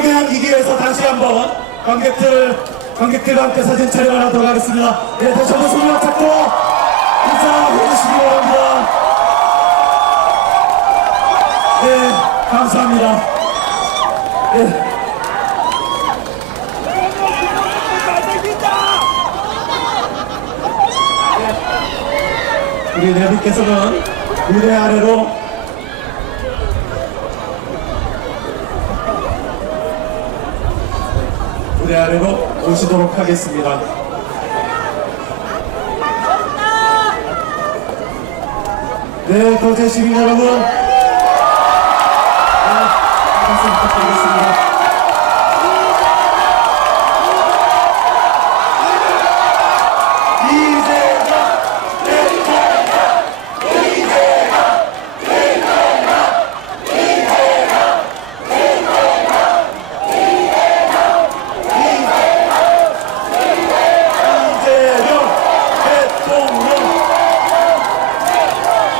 경연하기 위해서 다시 한번 관객들과 함께 사진 촬영을 하도록 하겠습니다. 네, 다시 한번 손을 잡고 인사해 주시기 바랍니다. 네, 감사합니다. 네. 우리 내비께서는 무대 아래로 오시도록 하겠습니다. 네, 거제 시민 여러분, 박수 부탁드리겠습니다.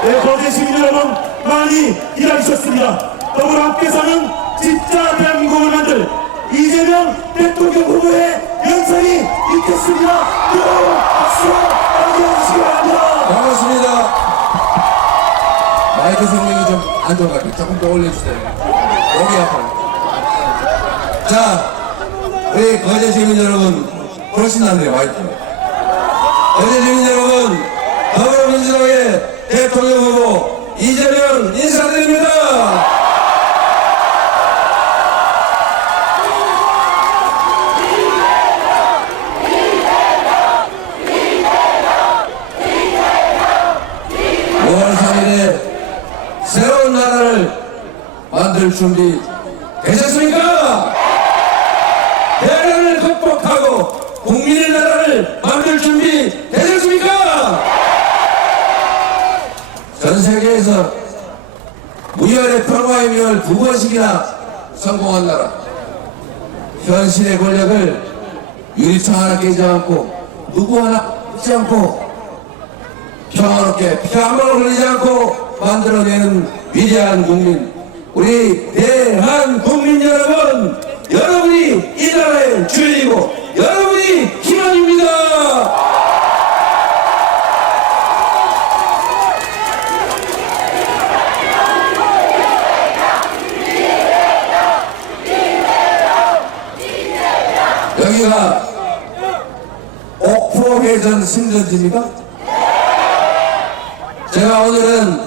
네, 거제 시민 여러분 많이 일하셨습니다. 더불어 함께서는 진짜 대한민국을 만들 이재명 대통령 후보의 연설이 있겠습니다. 뜨거운 박수로 맞이해주시기 바랍니다. 반갑습니다. 마이크 성능이 좀 안 좋은 것 같아요. 조금 더 올려주세요. 여기 아파요. 자, 우리 거제 시민 여러분, 훨씬 낫네요, 마이크. 거제 시민 여러분, 더불어민주당의 대통령 후보 이재명 인사드립니다. 5월 3일에 새로운 나라를 만들 준비 되셨습니까? 대란을 극복하고 국민의 나라를 만들 준비 되셨습니까? 전 세계에서 무혈의 평화의 명을 2번씩이나 성공한 나라, 현실의 권력을 유리창 하나 깨지 않고 누구 하나 깨지 않고 평화롭게 피 한 방울 흘리지 않고 만들어내는 위대한 국민, 우리 대한국민 여러분, 여러분이 이 나라의 주인이고 여러분이 희망입니다. 여기가 옥포회전 승전지입니까? 제가 오늘은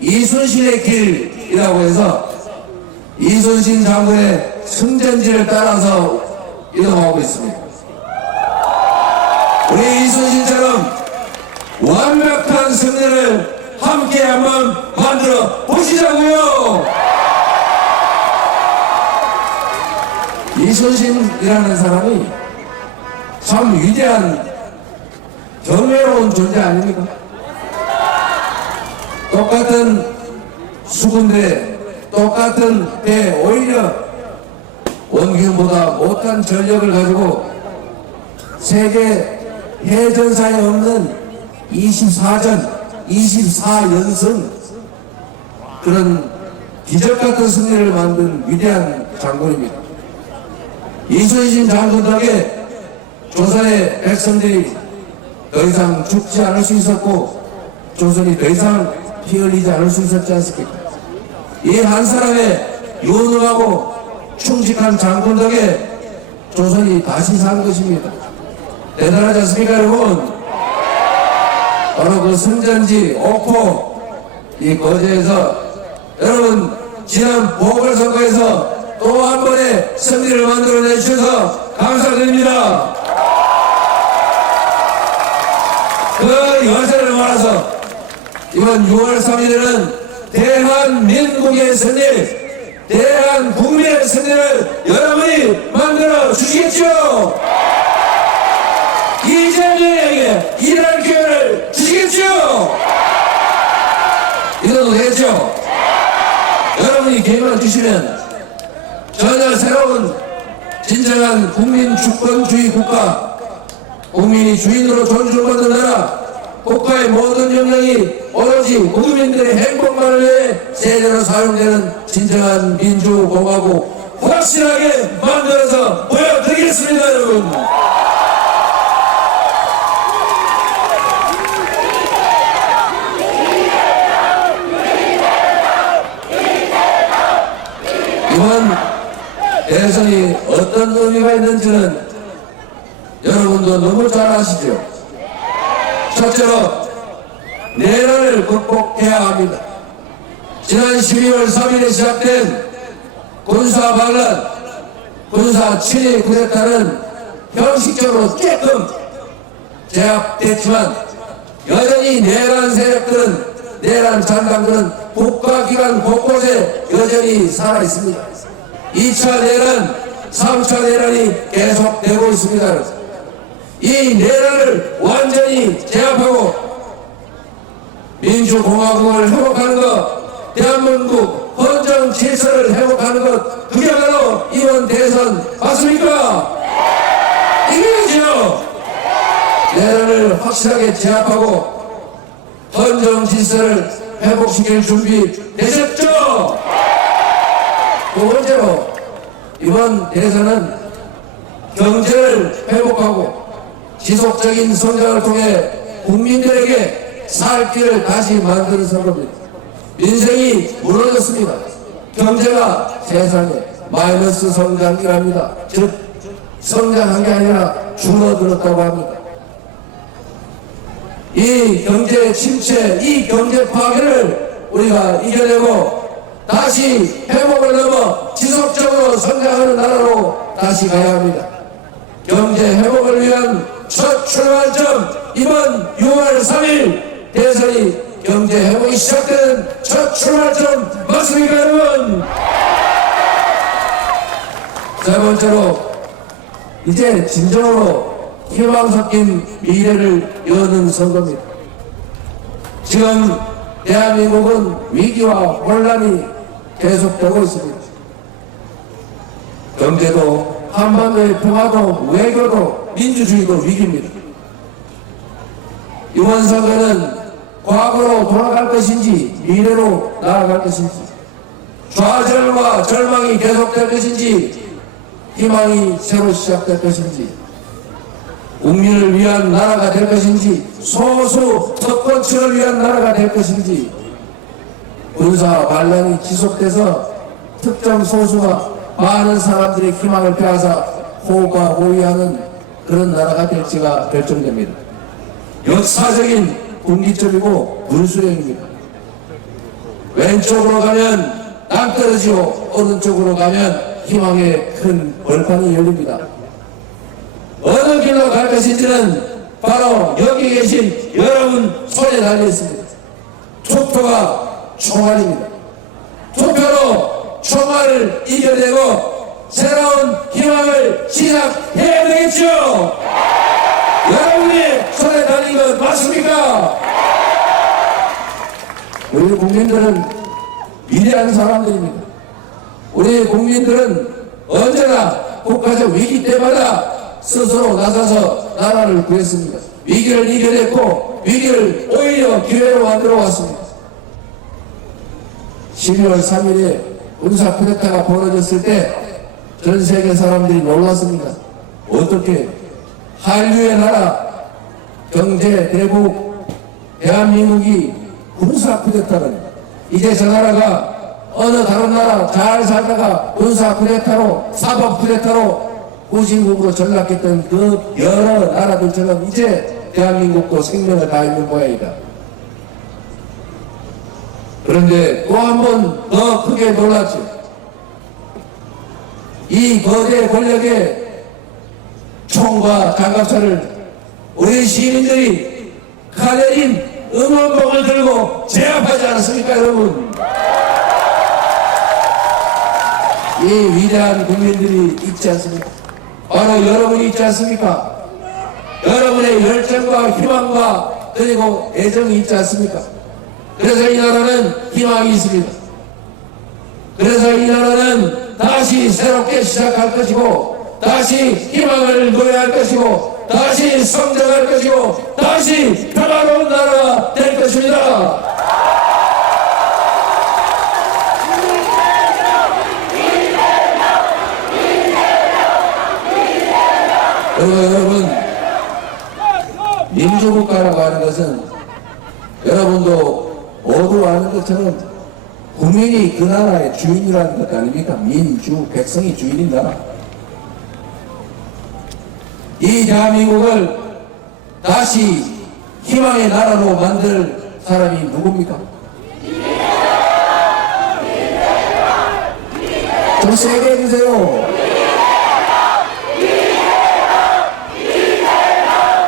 이순신의 길이라고 해서 이순신 장군의 승전지를 따라서 이동하고 있습니다. 우리 이순신처럼 완벽한 승리를 함께 한번 만들어 보시자고요. 이순신이라는 사람이 참 위대한 경외로운 존재 아닙니까? 똑같은 수군대, 똑같은 배, 오히려 원균보다 못한 전력을 가지고 세계 해전사에 없는 24전, 24연승 그런 기적같은 승리를 만든 위대한 장군입니다. 이순신 장군 덕에 조선의 백성들이 더 이상 죽지 않을 수 있었고 조선이 더 이상 피 흘리지 않을 수 있었지 않습니까? 이 한 사람의 유능하고 충직한 장군 덕에 조선이 다시 산 것입니다. 대단하지 않습니까, 여러분? 바로 그 승전지 옥포 이 거제에서 여러분 지난 보궐선거에서 또 한 번의 승리를 만들어내 주셔서 감사드립니다. 그 연설을 말아서 이번 6월 3일에는 대한민국의 승리, 대한국민의 승리를 여러분이 만들어 주시겠죠? 이재명에게 일할 기회를 주시겠죠? 이것도 되겠죠? 여러분이 기회만 주시면 전혀 새로운 진정한 국민 주권주의 국가, 국민이 주인으로 존중받는 나라, 국가의 모든 역량이 오로지 국민들의 행복만을 위해 제대로 사용되는 진정한 민주공화국 확실하게 만들어서 보여드리겠습니다, 여러분. 이번 대선이 어떤 의미가 있는지는 여러분도 너무 잘 아시죠? 첫째로 내란을 극복해야 합니다. 지난 12월 3일에 시작된 군사 반란, 군사 친위 쿠데타는 형식적으로 조금 제압됐지만 여전히 내란 세력들은, 내란 잔당들은 국가기관 곳곳에 여전히 살아있습니다. 2차 내란, 3차 내란이 계속되고 있습니다. 이 내란을 완전히 제압하고 민주공화국을 회복하는 것, 대한민국 헌정 질서를 회복하는 것, 그게 바로 이번 대선 맞습니까? 이거죠. 내란을 확실하게 제압하고 헌정 질서를 회복시킬 준비 되셨죠? 두 번째로 이번 대선은 경제를 회복하고 지속적인 성장을 통해 국민들에게 살 길을 다시 만드는 선거입니다. 민생이 무너졌습니다. 경제가 세상에 마이너스 성장이랍니다. 즉 성장한 게 아니라 줄어들었다고 합니다. 이 경제 침체, 이 경제 파괴를 우리가 이겨내고 다시 회복을 넘어 지속적으로 성장하는 나라로 다시 가야 합니다. 경제 회복을 위한 첫 출발점, 이번 6월 3일 대선이 경제 회복이 시작되는 첫 출발점 맞습니까, 여러분? 세 번째로 이제 진정으로 희망 섞인 미래를 여는 선거입니다. 지금 대한민국은 위기와 혼란이 계속되고 있습니다. 경제도, 한반도의 평화도, 외교도, 민주주의도 위기입니다. 이번 선거는 과거로 돌아갈 것인지 미래로 나아갈 것인지, 좌절과 절망이 계속될 것인지 희망이 새로 시작될 것인지, 국민을 위한 나라가 될 것인지, 소수 특권층을 위한 나라가 될 것인지, 군사 반란이 지속돼서 특정 소수가 많은 사람들의 희망을 빼앗아 호가 호위하는 그런 나라가 될지가 결정됩니다. 역사적인 분기점이고 분수령입니다. 왼쪽으로 가면 땅 떨어지고 오른쪽으로 가면 희망의 큰 벌판이 열립니다. 어느 길로 갈 것인지는 바로 여기 계신 여러분 손에 달려있습니다. 투표가 총알입니다. 투표로 총알을 이겨내고 새로운 희망을 시작해야 되겠죠? 여러분이 손에 달린 건 맞습니까? 우리 국민들은 위대한 사람들입니다. 우리 국민들은 언제나 국가적 위기 때마다 스스로 나서서 나라를 구했습니다. 위기를 이겨냈고 위기를 오히려 기회로 만들어 왔습니다. 12월 3일에 군사 쿠데타가 벌어졌을 때 전 세계 사람들이 놀랐습니다. 어떻게 한류의 나라, 경제 대국 대한민국이 군사 쿠데타를, 이제 저 나라가 어느 다른 나라 잘 살다가 군사 쿠데타로, 사법 쿠데타로 후진국으로 전락했던 그 여러 나라들처럼 이제 대한민국도 생명을 다하는 모양이다. 그런데 또 한 번 더 크게 놀랐죠. 이 거대 권력의 총과 장갑차를 우리 시민들이 카네린 응원봉을 들고 제압하지 않았습니까, 여러분? 이 위대한 국민들이 있지 않습니까? 바로 여러분이 있지 않습니까? 여러분의 열정과 희망과 그리고 애정이 있지 않습니까? 그래서 이 나라는 희망이 있습니다. 그래서 이 나라는 다시 새롭게 시작할 것이고, 다시 희망을 노래할 것이고, 다시 성장할 것이고, 다시 평화로운 나라가 될 것입니다. 여러분, 민주국가라고 하는 것은 여러분도 모두 아는 것처럼 국민이 그 나라의 주인이라는 것 아닙니까? 민주, 백성이 주인인 나라. 이 대한민국을 다시 희망의 나라로 만들 사람이 누굽니까? 좀 세게 해주세요.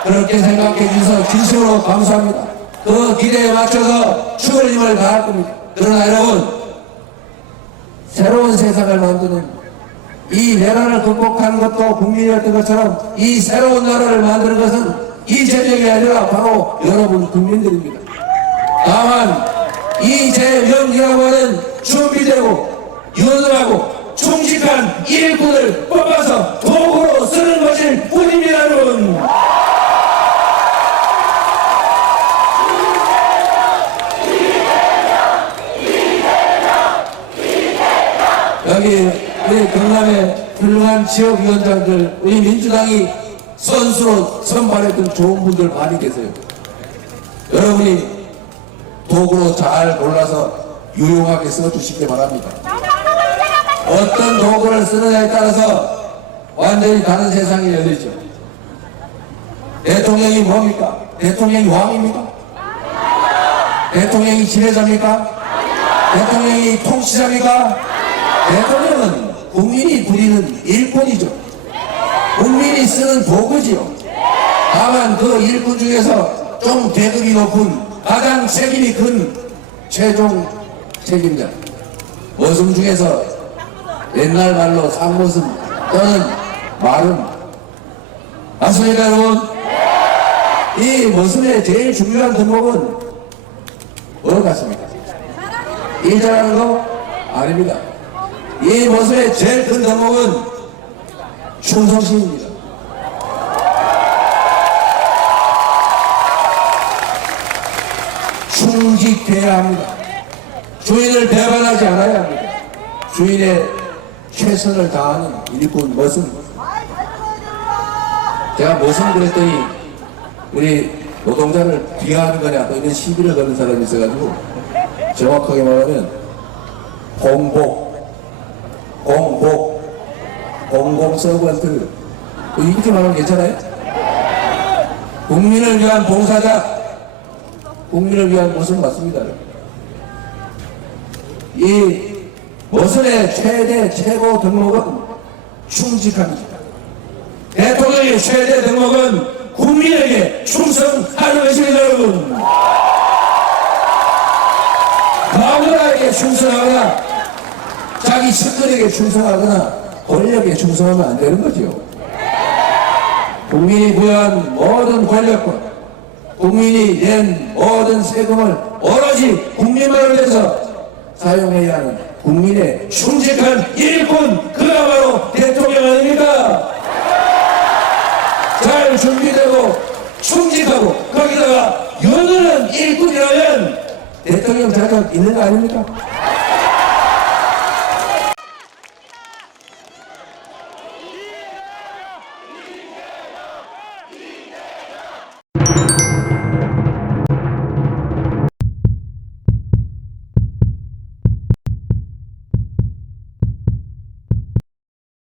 그렇게 생각해 주셔서 진심으로 감사합니다. 그 기대에 맞춰서 죽을 힘을 다할 겁니다. 그러나 여러분, 새로운 세상을 만드는 이 내란을 극복하는 것도 국민이었던 것처럼 이 새로운 나라를 만드는 것은 이재명이 아니라 바로 여러분 국민들입니다. 다만 이재명이라고 하는 준비되고 유능하고 충직한 일꾼을 뽑아서 도구로 쓰는 것일 뿐입니다, 여러분. 여기 우리 경남의 훌륭한 지역위원장들, 우리 민주당이 선수로 선발했던 좋은 분들 많이 계세요. 여러분이 도구로 잘 골라서 유용하게 써주시기 바랍니다. 어떤 도구를 쓰느냐에 따라서 완전히 다른 세상이 열리죠. 대통령이 뭡니까? 대통령이 왕입니까? 대통령이 지배자입니까? 대통령이 통치자입니까? 대통령은 국민이 부리는 일꾼이죠. 국민이 쓰는 도구지요. 다만 그 일꾼 중에서 좀 계급이 높은 가장 책임이 큰 최종 책임자, 머슴 중에서 옛날 말로 상머슴 또는 마름, 맞습니까 여러분? 이 머슴의 제일 중요한 덕목은 뭐 같습니까? 일 잘하는 거? 아닙니다. 이 모습의 제일 큰 덕목은 충성심입니다. 충직해야 합니다. 주인을 배반하지 않아야 합니다. 주인의 최선을 다하는 일꾼 머슴. 제가 머슴 그랬더니 우리 노동자를 비하하는 거냐 또 이런 시비를 거는 사람이 있어가지고 정확하게 말하면 공공 서번트 이렇게 말하면 괜찮아요? 국민을 위한 봉사자, 국민을 위한 모습 맞습니다. 이 모선의 최대 최고 덕목은 충직합니다. 대통령의 최대 덕목은 국민에게 충성하는 것입니다, 여러분. 아무나에게 충성하거나 자기 측근에게 충성하거나 권력에 충성하면 안 되는 거죠. 국민이 부여한 모든 권력과 국민이 낸 모든 세금을 오로지 국민만을 위해서 사용해야 하는 국민의 충직한 일꾼, 그가 바로 대통령 아닙니까? 잘 준비되고 충직하고 거기다가 유능한 일꾼이라면 대통령 자격 있는 거 아닙니까?